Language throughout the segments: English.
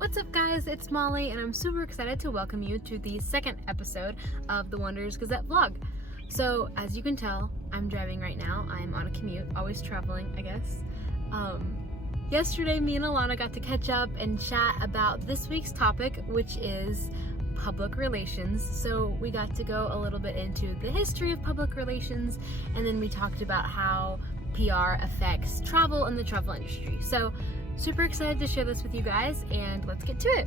What's up, guys? It's Molly, and I'm super excited to welcome you to the second episode of the Wonders Gazette vlog. So, as you can tell, I'm driving right now. I'm on a commute, always traveling, I guess. Yesterday, me and Alana got to catch up and chat about this week's topic, which is public relations. So we got to go a little bit into the history of public relations, and then we talked about how PR affects travel and the travel industry. So super excited to share this with you guys, and let's get to it.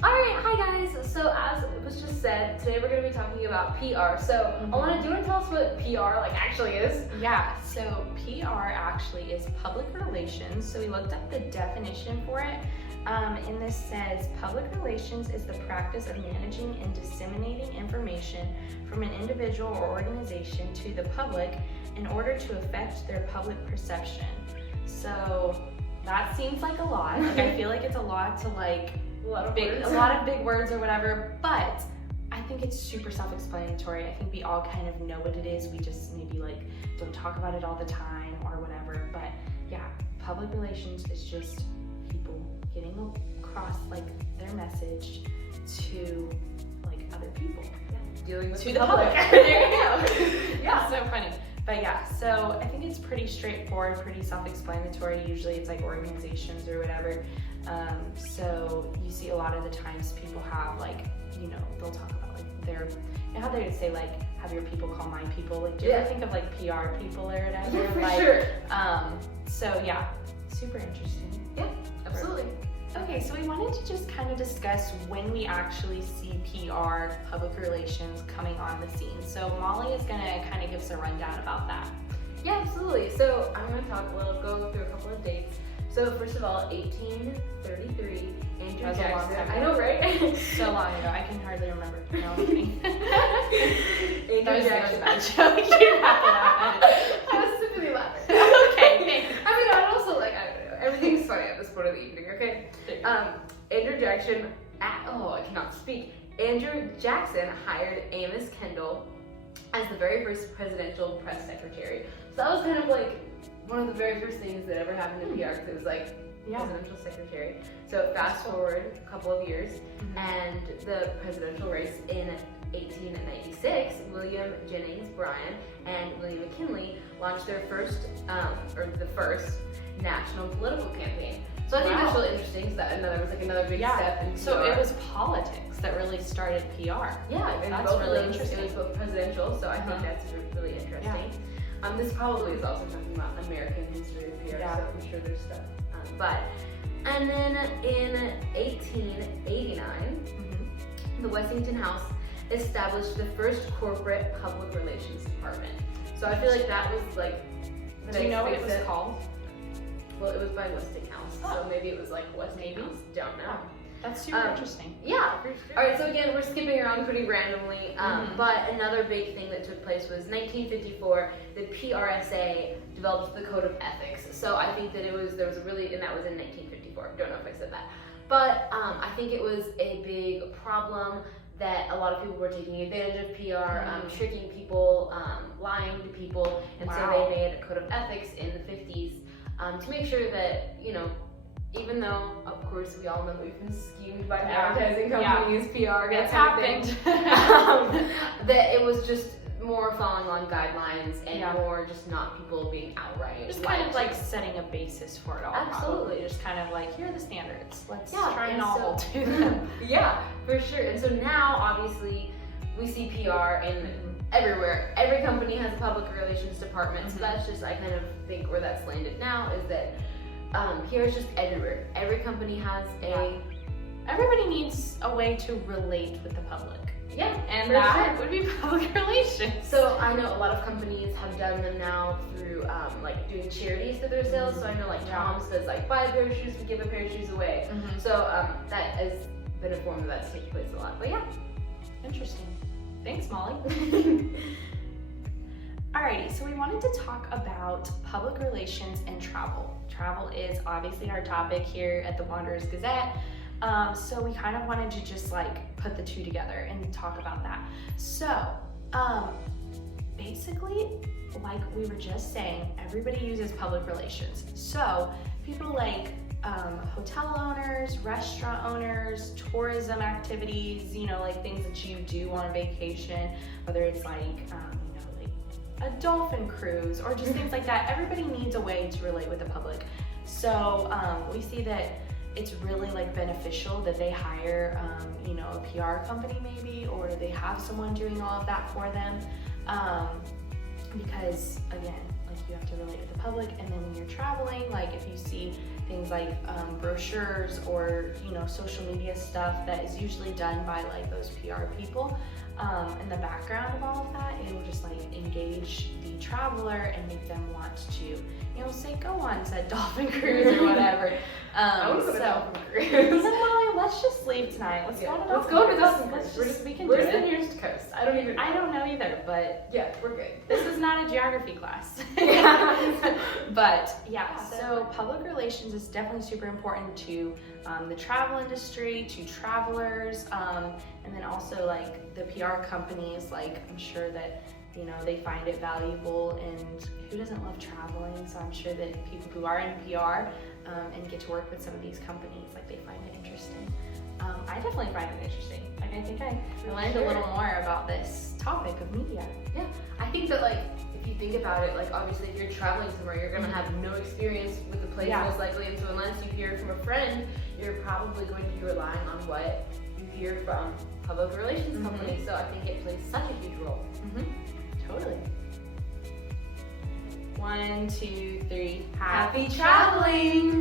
Alright, hi guys. So as it was just said, today we're going to be talking about PR. So Alana, do you want to tell us what PR actually is? Yeah, so PR actually is public relations. So we looked up the definition for it. And this says, public relations is the practice of managing and disseminating information from an individual or organization to the public in order to affect their public perception. So that seems like a lot. Like, I feel like it's a lot to a lot of big words or whatever, but I think it's super self-explanatory. I think we all kind of know what it is. We just maybe don't talk about it all the time or whatever. But yeah, public relations is just people getting across their message to other people. Yeah. Dealing with to the public. There you go. Yeah, so funny. But yeah, so I think it's pretty straightforward, pretty self-explanatory. Usually it's organizations or whatever. So you see a lot of the times people have they'll talk about how they would say have your people call my people. Do you ever think of PR people or whatever? Yeah, for sure. So yeah, super interesting. Yeah, absolutely. Okay, so we wanted to just kind of discuss when we actually see PR, public relations, coming on the scene. So Molly is going to kind of give us a rundown about that. Yeah, absolutely. So I'm going to go through a couple of dates. So first of all, 1833, Andrew That was a long Jackson. time I know, right? So long ago, I can hardly remember. No, I'm kidding. Andrew Jackson. That was a bad joke. You're laughing at it. I was simply laughing. Okay, thanks. I mean, I also I don't know. Everything's funny at this point of the evening, okay? Andrew Jackson, I cannot speak. Andrew Jackson hired Amos Kendall as the very first presidential press secretary. So that was kind of one of the very first things that ever happened in PR, because it was presidential secretary. So fast forward a couple of years, and the presidential race in 1896, William Jennings Bryan and William McKinley launched their first national political campaign. So I think that's really interesting. So that was another big step in PR. So it was politics that really started PR. Yeah, and that's really interesting. It was both presidential, so I think that's really interesting. Yeah. This probably is also talking about American history of PR, so I'm sure there's stuff. And then in 1889, the Westington House established the first corporate public relations department. So I feel like that was Do you know what it was called? Well, it was by Westinghouse, so maybe it was Westinghouse. Don't know. That's super interesting. Yeah, for sure. All right, so again, we're skipping around pretty randomly, but another big thing that took place was 1954. The PRSA developed the Code of Ethics. So I think that and that was in 1954. Don't know if I said that, but I think it was a big problem that a lot of people were taking advantage of PR, tricking people, lying to people, and so they made a Code of Ethics in the 50s to make sure that even though, of course, we all know we've been schemed by advertising companies, PR, it's happened. That it was just more following on guidelines and more just not people being outright. Just kind of setting a basis for it all. Absolutely. Probably. Just kind of here are the standards. Let's try and all hold to them. Yeah, for sure. And so now, obviously, we see PR in everywhere. Every company has a public relations department. So that's just, I kind of think where that's landed now is that PR is just everywhere. Every company has Everybody needs a way to relate with the public. Yeah, and that would be public relations. So I know a lot of companies have done them now through doing charities to their sales. So I know Tom's does buy a pair of shoes, we give a pair of shoes away. So that has been a form that's taken place a lot. But yeah. Interesting. Thanks, Molly. Alrighty, so we wanted to talk about public relations and travel. Travel is obviously our topic here at the Wanderers Gazette. So we kind of wanted to just put the two together and talk about that. So basically, like we were just saying, everybody uses public relations. So people hotel owners, restaurant owners, tourism activities, like things that you do on vacation, whether it's like a dolphin cruise or just things like that. Everybody needs a way to relate with the public. So we see that it's really like beneficial that they hire a PR company maybe, or they have someone doing all of that for them, because again, like you have to relate with the public. And then when you're traveling, like if you see things like brochures or social media stuff that is usually done by like those PR people, in the background of all of that, it will just like engage the traveler and make them want to say go on said dolphin cruise or whatever. I want to go to dolphin cruise. Then Molly, let's just leave tonight. Let's go to dolphin cruise. We can do it. Where's the nearest coast? I don't know either, but yeah, we're good. This is not a geography class. But yeah, so public relations is definitely super important to the travel industry, to travelers, and then also like the PR companies. Like I'm sure that they find it valuable, and who doesn't love traveling? So I'm sure that people who are in PR and get to work with some of these companies, like they find it interesting. I definitely find it interesting. Like I think I learned a little more about this topic of media. Yeah, I think that like if you think about it, like obviously if you're traveling somewhere, you're gonna have no experience with the place most likely, and so unless you hear from a friend, you're probably going to be relying on what you hear from public relations companies. So I think it plays such a huge role. Totally. 1, 2, 3. Happy traveling!